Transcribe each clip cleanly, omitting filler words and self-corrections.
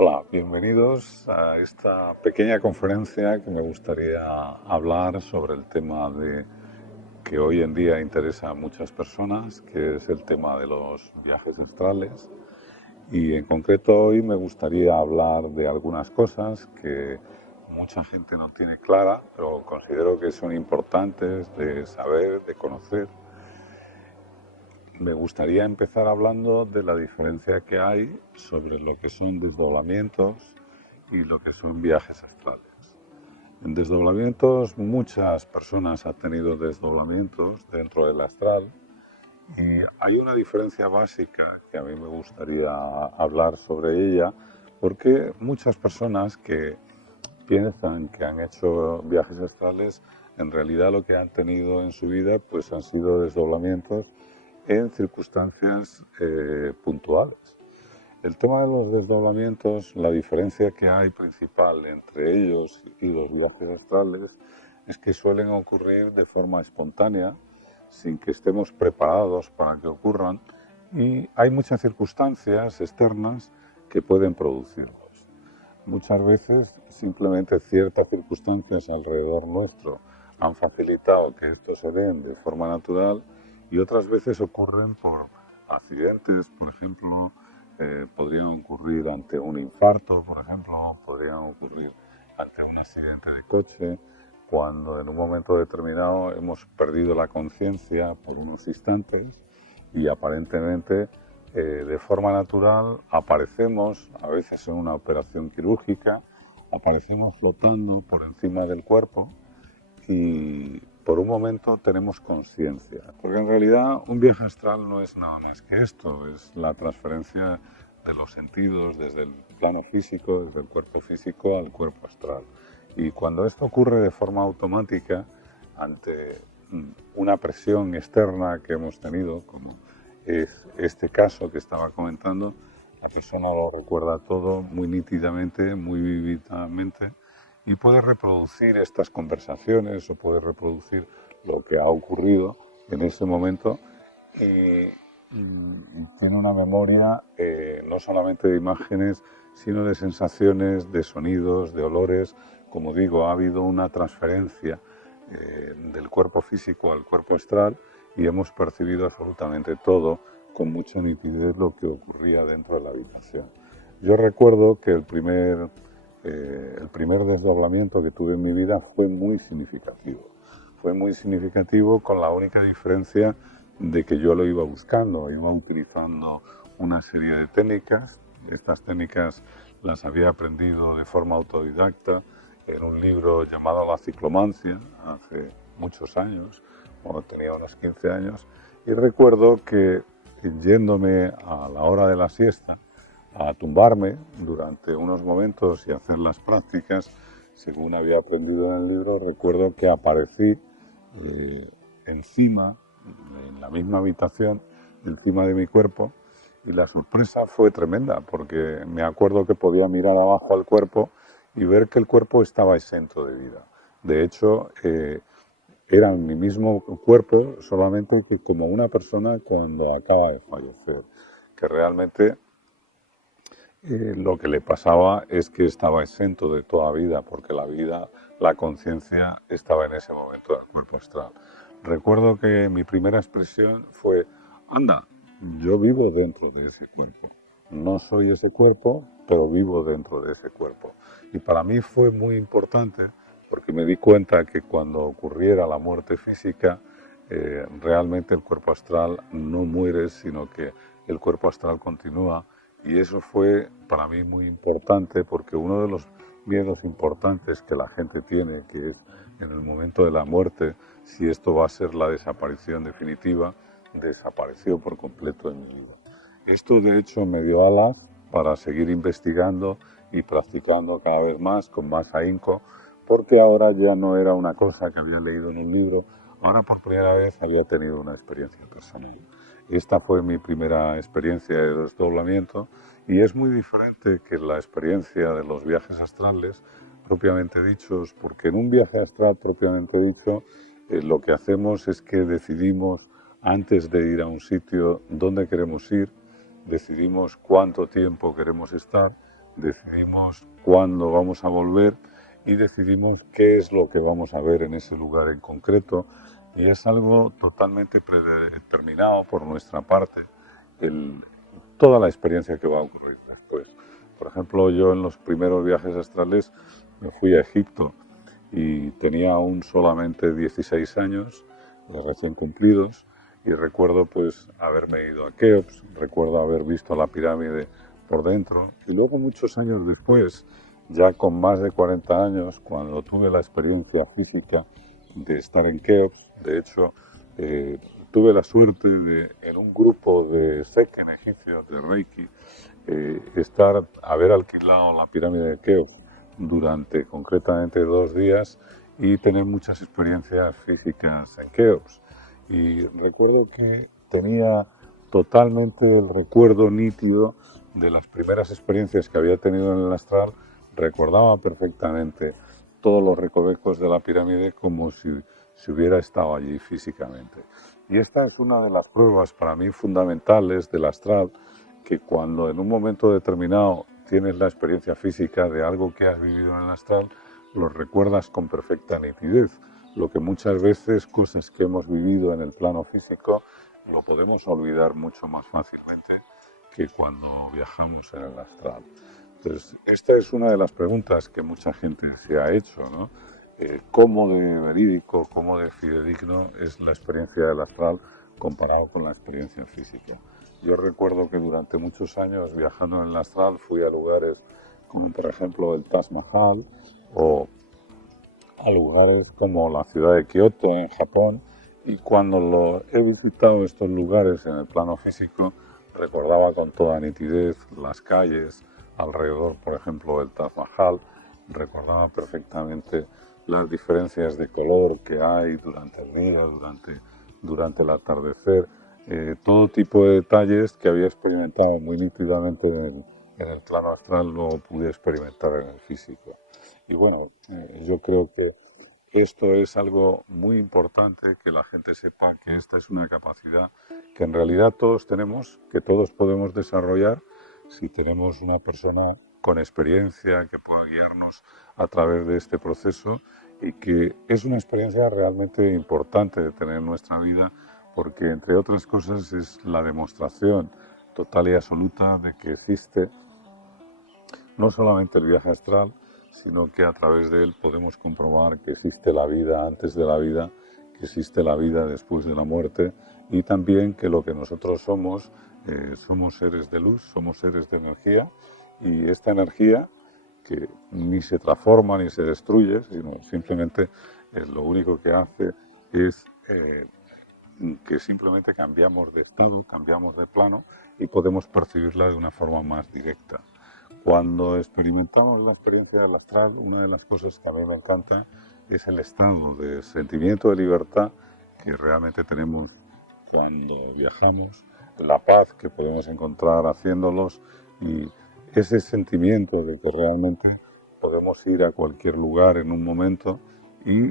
Hola, bienvenidos a esta pequeña conferencia que me gustaría hablar sobre el tema que hoy en día interesa a muchas personas, que es el tema de los viajes astrales. Y en concreto hoy me gustaría hablar de algunas cosas que mucha gente no tiene clara, pero considero que son importantes de saber, de conocer. Me gustaría empezar hablando de la diferencia que hay sobre lo que son desdoblamientos y lo que son viajes astrales. En desdoblamientos, muchas personas han tenido desdoblamientos dentro del astral y hay una diferencia básica que a mí me gustaría hablar sobre ella, porque muchas personas que piensan que han hecho viajes astrales, en realidad lo que han tenido en su vida pues han sido desdoblamientos en circunstancias puntuales. El tema de los desdoblamientos, la diferencia que hay principal entre ellos y los viajes astrales es que suelen ocurrir de forma espontánea, sin que estemos preparados para que ocurran, y hay muchas circunstancias externas que pueden producirlos. Muchas veces simplemente ciertas circunstancias alrededor nuestro han facilitado que esto se den de forma natural y otras veces ocurren por accidentes, por ejemplo, podrían ocurrir ante un infarto, por ejemplo, podrían ocurrir ante un accidente de coche, cuando en un momento determinado hemos perdido la conciencia por unos instantes y aparentemente de forma natural aparecemos, a veces en una operación quirúrgica, aparecemos flotando por encima del cuerpo y por un momento tenemos conciencia. Porque en realidad un viaje astral no es nada más que esto, es la transferencia de los sentidos desde el plano físico, desde el cuerpo físico al cuerpo astral. Y cuando esto ocurre de forma automática, ante una presión externa que hemos tenido, como es este caso que estaba comentando, la persona lo recuerda todo muy nítidamente, muy vívidamente, y puede reproducir estas conversaciones o puede reproducir lo que ha ocurrido en ese momento y tiene una memoria no solamente de imágenes, sino de sensaciones, de sonidos, de olores. Como digo, ha habido una transferencia del cuerpo físico al cuerpo astral y hemos percibido absolutamente todo con mucha nitidez lo que ocurría dentro de la habitación. Yo recuerdo que el primer desdoblamiento que tuve en mi vida fue muy significativo. Fue muy significativo con la única diferencia de que yo lo iba buscando, iba utilizando una serie de técnicas. Estas técnicas las había aprendido de forma autodidacta en un libro llamado La Ciclomancia, hace muchos años, cuando tenía unos 15 años, y recuerdo que yéndome a la hora de la siesta, a tumbarme durante unos momentos y hacer las prácticas, según había aprendido en el libro, recuerdo que aparecí encima, en la misma habitación, encima de mi cuerpo, y la sorpresa fue tremenda, porque me acuerdo que podía mirar abajo al cuerpo y ver que el cuerpo estaba exento de vida. De hecho, era mi mismo cuerpo, solamente que como una persona cuando acaba de fallecer, que realmente lo que le pasaba es que estaba exento de toda vida, porque la vida, la conciencia estaba en ese momento del cuerpo astral. Recuerdo que mi primera expresión fue, anda, yo vivo dentro de ese cuerpo. No soy ese cuerpo, pero vivo dentro de ese cuerpo. Y para mí fue muy importante porque me di cuenta que cuando ocurriera la muerte física, realmente el cuerpo astral no muere, sino que el cuerpo astral continúa. Y eso fue para mí muy importante porque uno de los miedos importantes que la gente tiene, que es en el momento de la muerte, si esto va a ser la desaparición definitiva, desapareció por completo en mi vida. Esto de hecho me dio alas para seguir investigando y practicando cada vez más, con más ahínco, porque ahora ya no era una cosa que había leído en un libro, ahora por primera vez había tenido una experiencia personal. Esta fue mi primera experiencia de desdoblamiento y es muy diferente que la experiencia de los viajes astrales propiamente dichos, porque en un viaje astral propiamente dicho lo que hacemos es que decidimos antes de ir a un sitio dónde queremos ir, decidimos cuánto tiempo queremos estar, decidimos cuándo vamos a volver y decidimos qué es lo que vamos a ver en ese lugar en concreto. Y es algo totalmente predeterminado por nuestra parte, el, toda la experiencia que va a ocurrir después. Por ejemplo, yo en los primeros viajes astrales me fui a Egipto y tenía aún solamente 16 años, recién cumplidos, y recuerdo pues haberme ido a Keops, recuerdo haber visto la pirámide por dentro, y luego muchos años después, ya con más de 40 años, cuando tuve la experiencia física de estar en Keops, de hecho, tuve la suerte de, en un grupo de Seken egipcios, de Reiki, haber alquilado la pirámide de Keops durante concretamente 2 días y tener muchas experiencias físicas en Keops. Y recuerdo que tenía totalmente el recuerdo nítido de las primeras experiencias que había tenido en el astral. Recordaba perfectamente todos los recovecos de la pirámide como si hubiera estado allí físicamente. Y esta es una de las pruebas para mí fundamentales del astral, que cuando en un momento determinado tienes la experiencia física de algo que has vivido en el astral, lo recuerdas con perfecta nitidez. Lo que muchas veces cosas que hemos vivido en el plano físico lo podemos olvidar mucho más fácilmente que cuando viajamos en el astral. Entonces, esta es una de las preguntas que mucha gente se ha hecho, ¿no? ¿Cómo de verídico, cómo de fidedigno es la experiencia del astral comparado con la experiencia física? Yo recuerdo que durante muchos años viajando en el astral fui a lugares como por ejemplo el Taj Mahal o a lugares como la ciudad de Kioto en Japón, y cuando he visitado estos lugares en el plano físico recordaba con toda nitidez las calles alrededor, por ejemplo, del Taj Mahal, recordaba perfectamente las diferencias de color que hay durante el día, durante el atardecer, todo tipo de detalles que había experimentado muy nítidamente en el plano astral lo pude experimentar en el físico. Y bueno, yo creo que esto es algo muy importante, que la gente sepa que esta es una capacidad que en realidad todos tenemos, que todos podemos desarrollar si tenemos una persona con experiencia que pueda guiarnos a través de este proceso, y que es una experiencia realmente importante de tener en nuestra vida porque, entre otras cosas, es la demostración total y absoluta de que existe no solamente el viaje astral, sino que a través de él podemos comprobar que existe la vida antes de la vida, que existe la vida después de la muerte, y también que lo que nosotros somos, somos seres de luz, somos seres de energía, y esta energía que ni se transforma ni se destruye, sino simplemente lo único que hace es que simplemente cambiamos de estado, cambiamos de plano y podemos percibirla de una forma más directa. Cuando experimentamos la experiencia del astral, una de las cosas que a mí me encanta es el estado de sentimiento de libertad que realmente tenemos cuando viajamos, la paz que podemos encontrar haciéndolos, y ese sentimiento de que realmente podemos ir a cualquier lugar en un momento y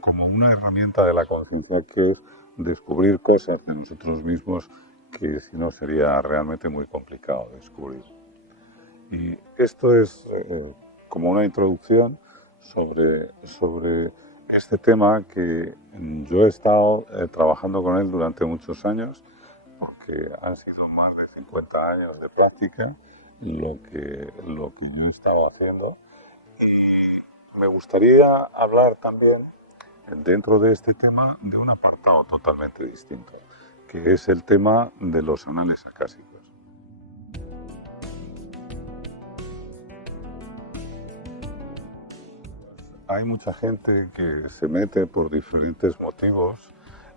como una herramienta de la conciencia, que es descubrir cosas de nosotros mismos que si no sería realmente muy complicado descubrir. Y esto es como una introducción sobre este tema que yo he estado trabajando con él durante muchos años, porque han sido más de 50 años de práctica lo que yo he estado haciendo. Y me gustaría hablar también, dentro de este tema, de un apartado totalmente distinto, que es el tema de los anales acásicos. Hay mucha gente que se mete por diferentes motivos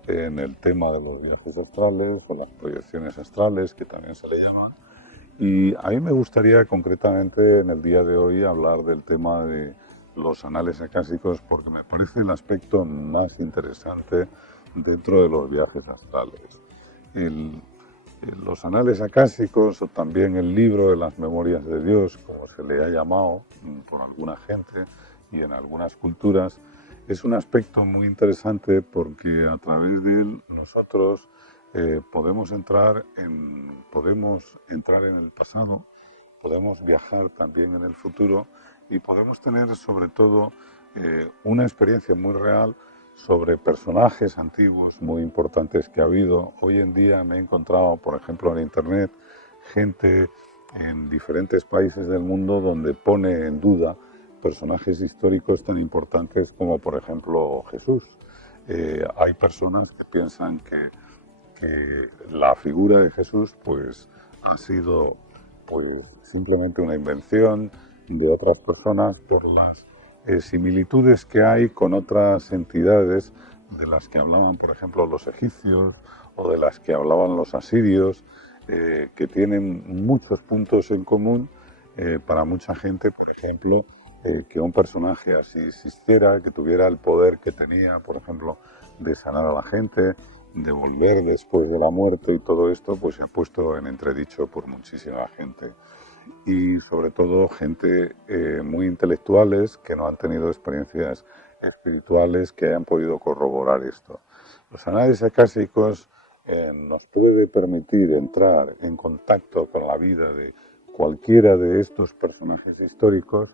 en el tema de los viajes astrales o las proyecciones astrales, que también se le llaman. Y a mí me gustaría concretamente en el día de hoy hablar del tema de los anales acásicos, porque me parece el aspecto más interesante dentro de los viajes astrales. El- los anales acásicos, o también el libro de las memorias de Dios, como se le ha llamado por alguna gente y en algunas culturas, es un aspecto muy interesante porque a través de él nosotros podemos entrar en el pasado podemos viajar también en el futuro y podemos tener sobre todo una experiencia muy real sobre personajes antiguos muy importantes que ha habido. Hoy en día me he encontrado, por ejemplo, en Internet, gente en diferentes países del mundo donde pone en duda personajes históricos tan importantes como, por ejemplo, Jesús. Hay personas que piensan que la figura de Jesús pues, ha sido pues, simplemente una invención de otras personas por las similitudes que hay con otras entidades de las que hablaban, por ejemplo, los egipcios o de las que hablaban los asirios, que tienen muchos puntos en común para mucha gente, por ejemplo, que un personaje así existiera, que tuviera el poder que tenía, por ejemplo, de sanar a la gente, de volver después de la muerte, y todo esto pues se ha puesto en entredicho por muchísima gente. Y sobre todo gente muy intelectuales que no han tenido experiencias espirituales que hayan podido corroborar esto. Los análisis acásicos nos puede permitir entrar en contacto con la vida de cualquiera de estos personajes históricos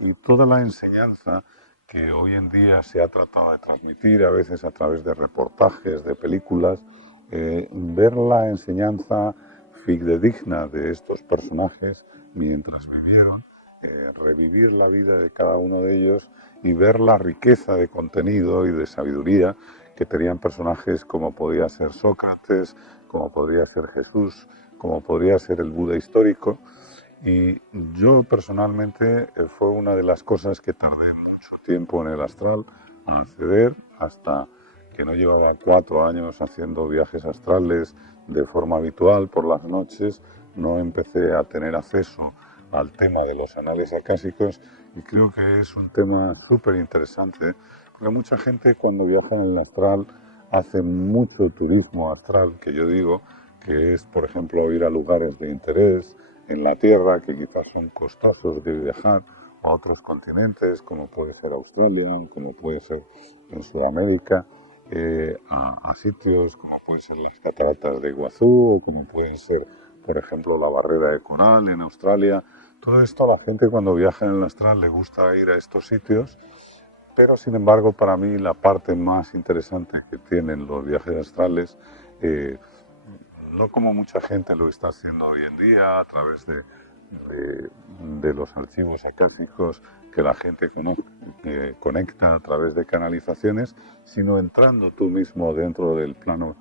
y toda la enseñanza que hoy en día se ha tratado de transmitir, a veces a través de reportajes, de películas, ver la enseñanza fidedigna de estos personajes mientras vivieron, revivir la vida de cada uno de ellos y ver la riqueza de contenido y de sabiduría que tenían personajes como podía ser Sócrates, como podría ser Jesús, como podría ser el Buda histórico. Y yo personalmente fue una de las cosas que tardé mucho tiempo en el astral a acceder, hasta que no llevaba 4 años haciendo viajes astrales de forma habitual por las noches, no empecé a tener acceso al tema de los análisis acásicos, y creo que es un tema súper interesante, porque mucha gente cuando viaja en el astral hace mucho turismo astral, que yo digo que es, por ejemplo, ir a lugares de interés en la Tierra que quizás son costosos de viajar, a otros continentes, como puede ser Australia, como puede ser en Sudamérica, a sitios como pueden ser las cataratas de Iguazú, o como pueden ser, por ejemplo, la barrera de coral en Australia. Todo esto a la gente cuando viaja en el astral le gusta ir a estos sitios, pero sin embargo para mí la parte más interesante que tienen los viajes astrales, no como mucha gente lo está haciendo hoy en día a través de los archivos acásicos que la gente conecta a través de canalizaciones, sino entrando tú mismo dentro del plano,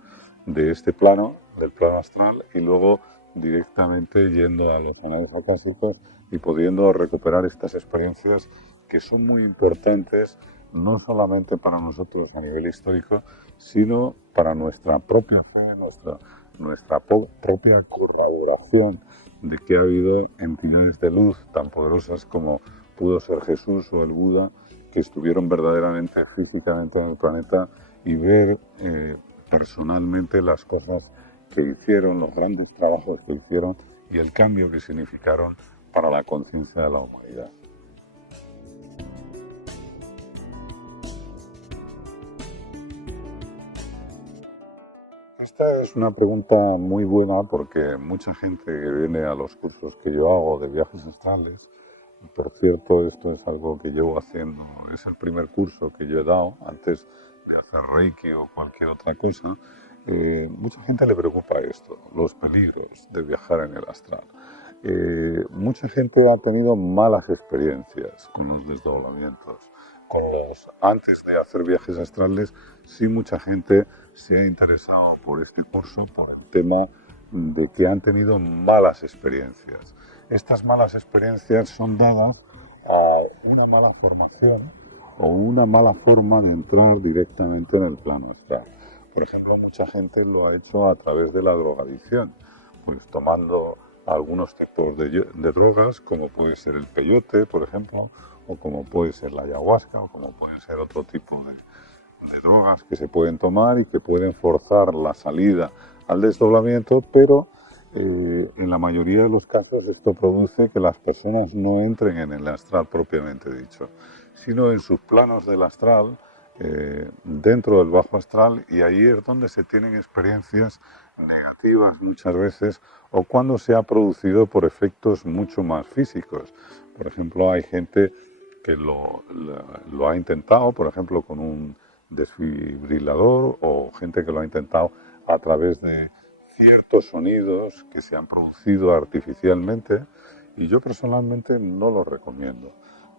de este plano, del plano astral, y luego directamente yendo a los canales acásicos y pudiendo recuperar estas experiencias que son muy importantes, no solamente para nosotros a nivel histórico, sino para nuestra propia fe, nuestra propia corroboración de que ha habido entidades de luz tan poderosas como pudo ser Jesús o el Buda, que estuvieron verdaderamente físicamente en el planeta, y ver personalmente las cosas que hicieron, los grandes trabajos que hicieron y el cambio que significaron para la conciencia de la humanidad. Esta es una pregunta muy buena, porque mucha gente que viene a los cursos que yo hago de viajes astrales, y por cierto esto es algo que llevo haciendo, es el primer curso que yo he dado antes de hacer Reiki o cualquier otra cosa, mucha gente le preocupa esto, los peligros de viajar en el astral. Mucha gente ha tenido malas experiencias con los desdoblamientos. Antes de hacer viajes astrales, sí, mucha gente se ha interesado por este curso por el tema de que han tenido malas experiencias. Estas malas experiencias son dadas a una mala formación o una mala forma de entrar directamente en el plano astral. Por ejemplo, mucha gente lo ha hecho a través de la drogadicción, pues tomando algunos tipos de drogas, como puede ser el peyote, por ejemplo, o como puede ser la ayahuasca, o como puede ser otro tipo de drogas que se pueden tomar y que pueden forzar la salida al desdoblamiento, pero en la mayoría de los casos esto produce que las personas no entren en el astral propiamente dicho, sino en sus planos del astral, dentro del bajo astral, y ahí es donde se tienen experiencias negativas muchas veces o cuando se ha producido por efectos mucho más físicos. Por ejemplo, hay gente que lo ha intentado, por ejemplo, con un desfibrilador o gente que lo ha intentado a través de ciertos sonidos que se han producido artificialmente y yo personalmente no lo recomiendo.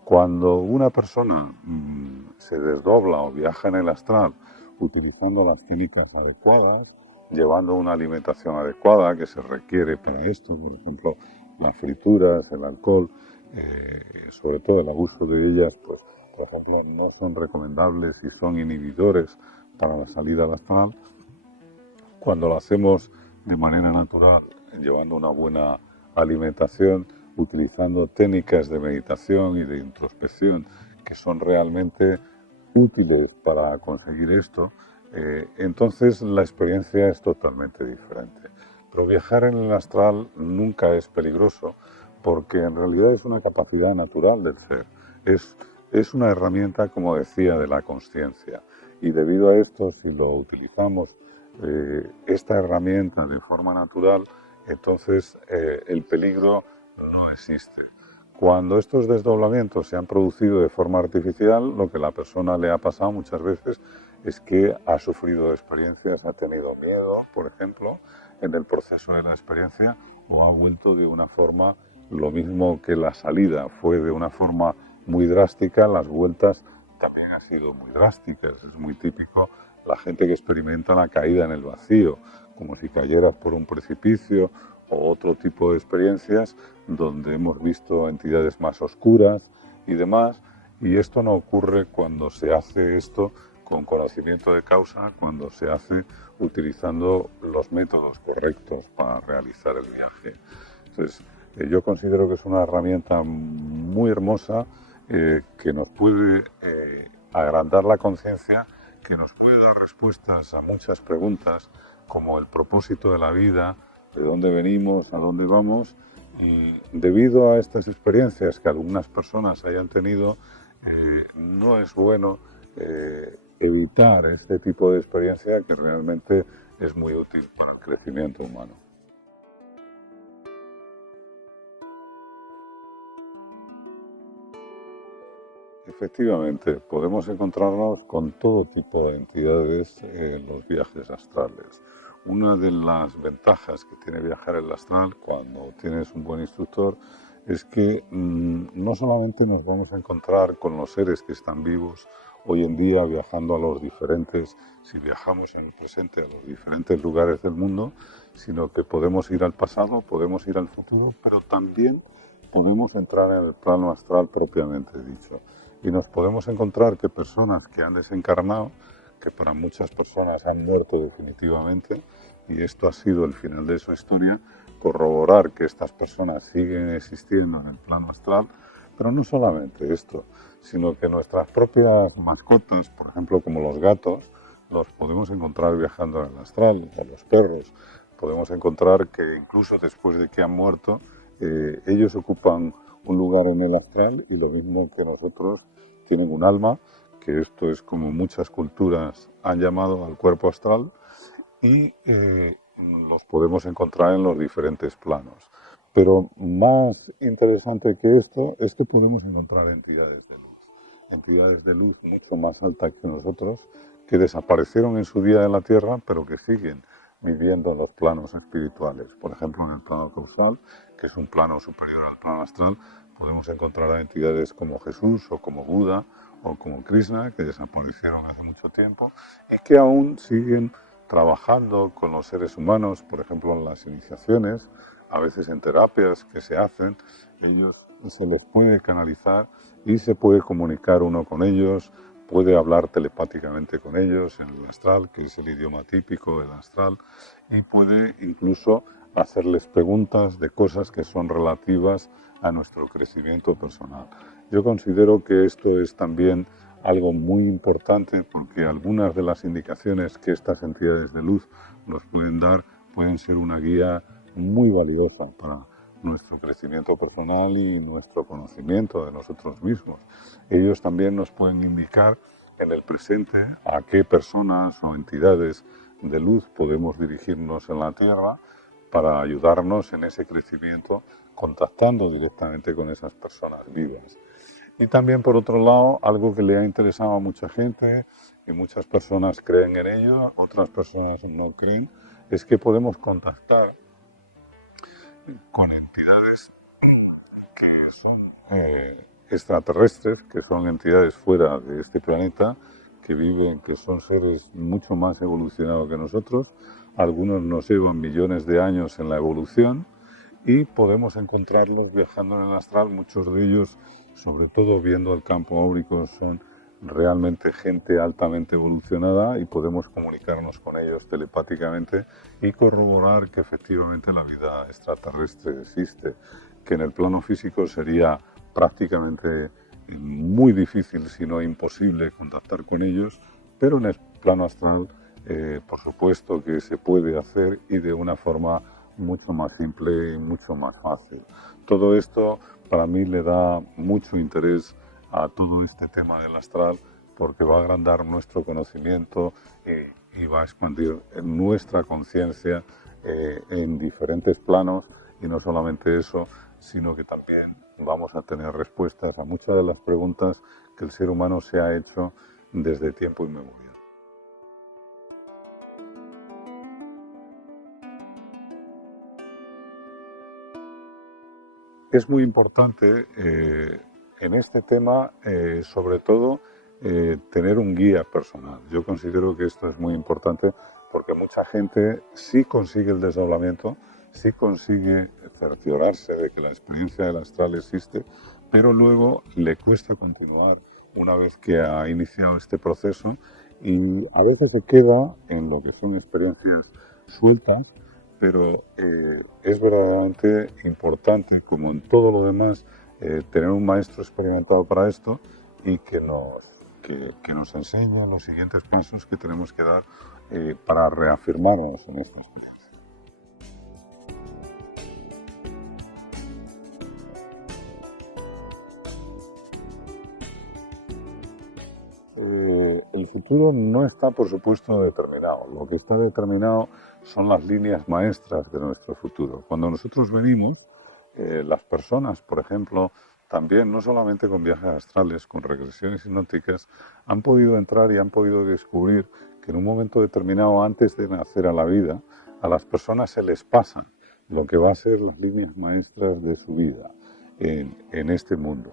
Cuando una persona se desdobla o viaja en el astral utilizando las químicas adecuadas, llevando una alimentación adecuada que se requiere para esto, por ejemplo, las frituras, el alcohol, sobre todo el abuso de ellas, pues, por ejemplo, no son recomendables y son inhibidores para la salida al astral. Cuando lo hacemos de manera natural, llevando una buena alimentación, utilizando técnicas de meditación y de introspección que son realmente útiles para conseguir esto, entonces la experiencia es totalmente diferente. Pero viajar en el astral nunca es peligroso porque en realidad es una capacidad natural del ser. Es una herramienta, como decía, de la consciencia. Y debido a esto, si lo utilizamos esta herramienta de forma natural, entonces el peligro no existe. Cuando estos desdoblamientos se han producido de forma artificial, lo que a la persona le ha pasado muchas veces es que ha sufrido experiencias, ha tenido miedo, por ejemplo, en el proceso de la experiencia o ha vuelto de una forma, lo mismo que la salida fue de una forma muy drástica, las vueltas también han sido muy drásticas. Es muy típico la gente que experimenta la caída en el vacío, como si cayeras por un precipicio o otro tipo de experiencias donde hemos visto entidades más oscuras y demás, y esto no ocurre cuando se hace esto con conocimiento de causa, cuando se hace utilizando los métodos correctos para realizar el viaje. Entonces, yo considero que es una herramienta muy hermosa que nos puede agrandar la conciencia, que nos puede dar respuestas a muchas preguntas, como el propósito de la vida, de dónde venimos, a dónde vamos. Y debido a estas experiencias que algunas personas hayan tenido, no es bueno evitar este tipo de experiencia que realmente es muy útil para el crecimiento humano. Efectivamente, podemos encontrarnos con todo tipo de entidades en los viajes astrales. Una de las ventajas que tiene viajar en el astral cuando tienes un buen instructor es que no solamente nos vamos a encontrar con los seres que están vivos hoy en día viajando a los diferentes, si viajamos en el presente a los diferentes lugares del mundo, sino que podemos ir al pasado, podemos ir al futuro, pero también podemos entrar en el plano astral propiamente dicho. Y nos podemos encontrar que personas que han desencarnado, que para muchas personas han muerto definitivamente, y esto ha sido el final de su historia, corroborar que estas personas siguen existiendo en el plano astral, pero no solamente esto, sino que nuestras propias mascotas, por ejemplo como los gatos, los podemos encontrar viajando en el astral, o los perros. Podemos encontrar que incluso después de que han muerto, ellos ocupan un lugar en el astral y lo mismo que nosotros tienen un alma, que esto es como muchas culturas han llamado al cuerpo astral, y los podemos encontrar en los diferentes planos. Pero más interesante que esto es que podemos encontrar entidades de luz mucho más altas que nosotros, que desaparecieron en su día en la Tierra, pero que siguen viviendo en los planos espirituales. Por ejemplo, en el plano causal, que es un plano superior al plano astral, podemos encontrar a entidades como Jesús o como Buda o como Krishna, que desaparecieron hace mucho tiempo y que aún siguen trabajando con los seres humanos, por ejemplo en las iniciaciones, a veces en terapias que se hacen, ellos se les puede canalizar y se puede comunicar uno con ellos, puede hablar telepáticamente con ellos en el astral, que es el idioma típico del astral, y puede incluso hacerles preguntas de cosas que son relativas a nuestro crecimiento personal. Yo considero que esto es también algo muy importante porque algunas de las indicaciones que estas entidades de luz nos pueden dar pueden ser una guía muy valiosa para nuestro crecimiento personal y nuestro conocimiento de nosotros mismos. Ellos también nos pueden indicar en el presente a qué personas o entidades de luz podemos dirigirnos en la Tierra para ayudarnos en ese crecimiento, contactando directamente con esas personas vivas. Y también, por otro lado, algo que le ha interesado a mucha gente y muchas personas creen en ello, otras personas no creen, es que podemos contactar con entidades que son extraterrestres, que son entidades fuera de este planeta, que viven, que son seres mucho más evolucionados que nosotros. Algunos nos llevan millones de años en la evolución y podemos encontrarlos viajando en el astral. Muchos de ellos, sobre todo viendo el campo áurico, son realmente gente altamente evolucionada y podemos comunicarnos con ellos telepáticamente y corroborar que efectivamente la vida extraterrestre existe, que en el plano físico sería prácticamente muy difícil, si no imposible, contactar con ellos, pero en el plano astral, por supuesto que se puede hacer y de una forma mucho más simple y mucho más fácil. Todo esto para mí le da mucho interés a todo este tema del astral porque va a agrandar nuestro conocimiento y va a expandir nuestra conciencia en diferentes planos, y no solamente eso, sino que también vamos a tener respuestas a muchas de las preguntas que el ser humano se ha hecho desde tiempo inmemorial. Es muy importante en este tema, sobre todo, tener un guía personal. Yo considero que esto es muy importante porque mucha gente sí consigue el desdoblamiento, sí consigue cerciorarse de que la experiencia del astral existe, pero luego le cuesta continuar una vez que ha iniciado este proceso y a veces se queda en lo que son experiencias sueltas, pero es verdaderamente importante, como en todo lo demás, tener un maestro experimentado para esto y que nos enseñe los siguientes pasos que tenemos que dar para reafirmarnos en estas cosas. El futuro no está, por supuesto, determinado. Lo que está determinado son las líneas maestras de nuestro futuro. Cuando nosotros venimos, las personas, por ejemplo, también, no solamente con viajes astrales, con regresiones hipnóticas, han podido entrar y han podido descubrir que en un momento determinado, antes de nacer a la vida, a las personas se les pasan lo que va a ser las líneas maestras de su vida en este mundo.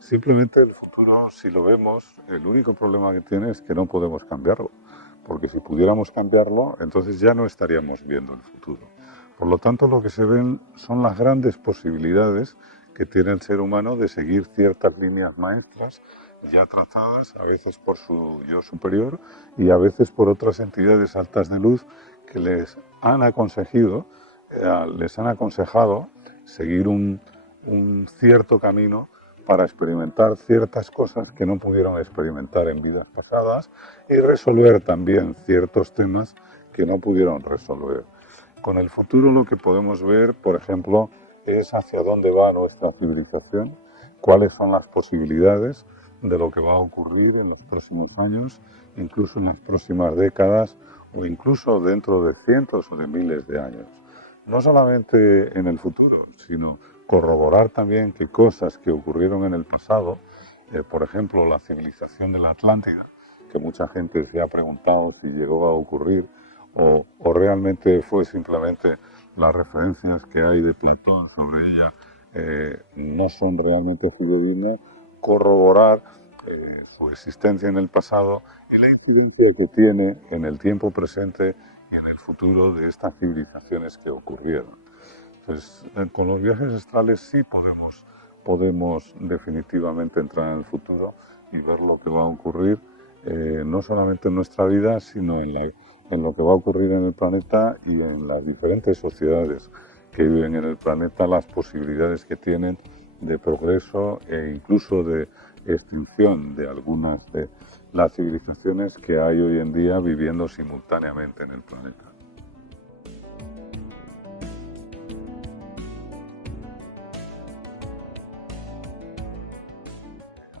Simplemente el futuro, si lo vemos, el único problema que tiene es que no podemos cambiarlo, porque si pudiéramos cambiarlo, entonces ya no estaríamos viendo el futuro. Por lo tanto, lo que se ven son las grandes posibilidades que tiene el ser humano de seguir ciertas líneas maestras ya trazadas, a veces por su yo superior y a veces por otras entidades altas de luz que les han aconsejado seguir un cierto camino para experimentar ciertas cosas que no pudieron experimentar en vidas pasadas y resolver también ciertos temas que no pudieron resolver. Con el futuro lo que podemos ver, por ejemplo, es hacia dónde va nuestra civilización, cuáles son las posibilidades de lo que va a ocurrir en los próximos años, incluso en las próximas décadas o incluso dentro de cientos o de miles de años. No solamente en el futuro, sino corroborar también que cosas que ocurrieron en el pasado, por ejemplo, la civilización de la Atlántida, que mucha gente se ha preguntado si llegó a ocurrir o realmente fue simplemente las referencias que hay de Platón sobre ella no son realmente fidedignas, corroborar su existencia en el pasado y la incidencia que tiene en el tiempo presente y en el futuro de estas civilizaciones que ocurrieron. Entonces, con los viajes astrales sí podemos definitivamente entrar en el futuro y ver lo que va a ocurrir, no solamente en nuestra vida, sino en lo que va a ocurrir en el planeta y en las diferentes sociedades que viven en el planeta, las posibilidades que tienen de progreso e incluso de extinción de algunas de las civilizaciones que hay hoy en día viviendo simultáneamente en el planeta.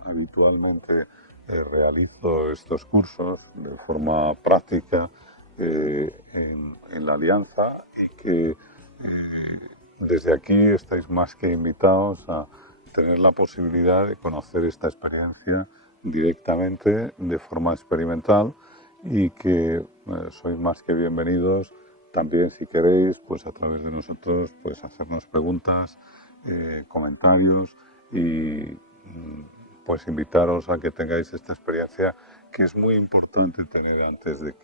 Habitualmente realizo estos cursos de forma práctica en la Alianza y que desde aquí estáis más que invitados a tener la posibilidad de conocer esta experiencia directamente, de forma experimental, y que sois más que bienvenidos también, si queréis, pues a través de nosotros, pues hacernos preguntas, comentarios y pues invitaros a que tengáis esta experiencia que es muy importante tener antes de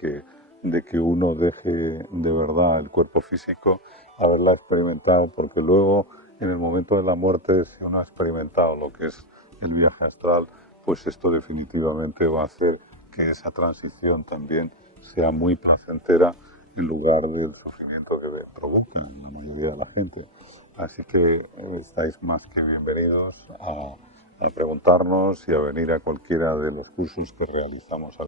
que uno deje de verdad el cuerpo físico, haberla experimentado, porque luego en el momento de la muerte, si uno ha experimentado lo que es el viaje astral, pues esto definitivamente va a hacer que esa transición también sea muy placentera en lugar del sufrimiento que provoca en la mayoría de la gente. Así que estáis más que bienvenidos a preguntarnos y a venir a cualquiera de los cursos que realizamos.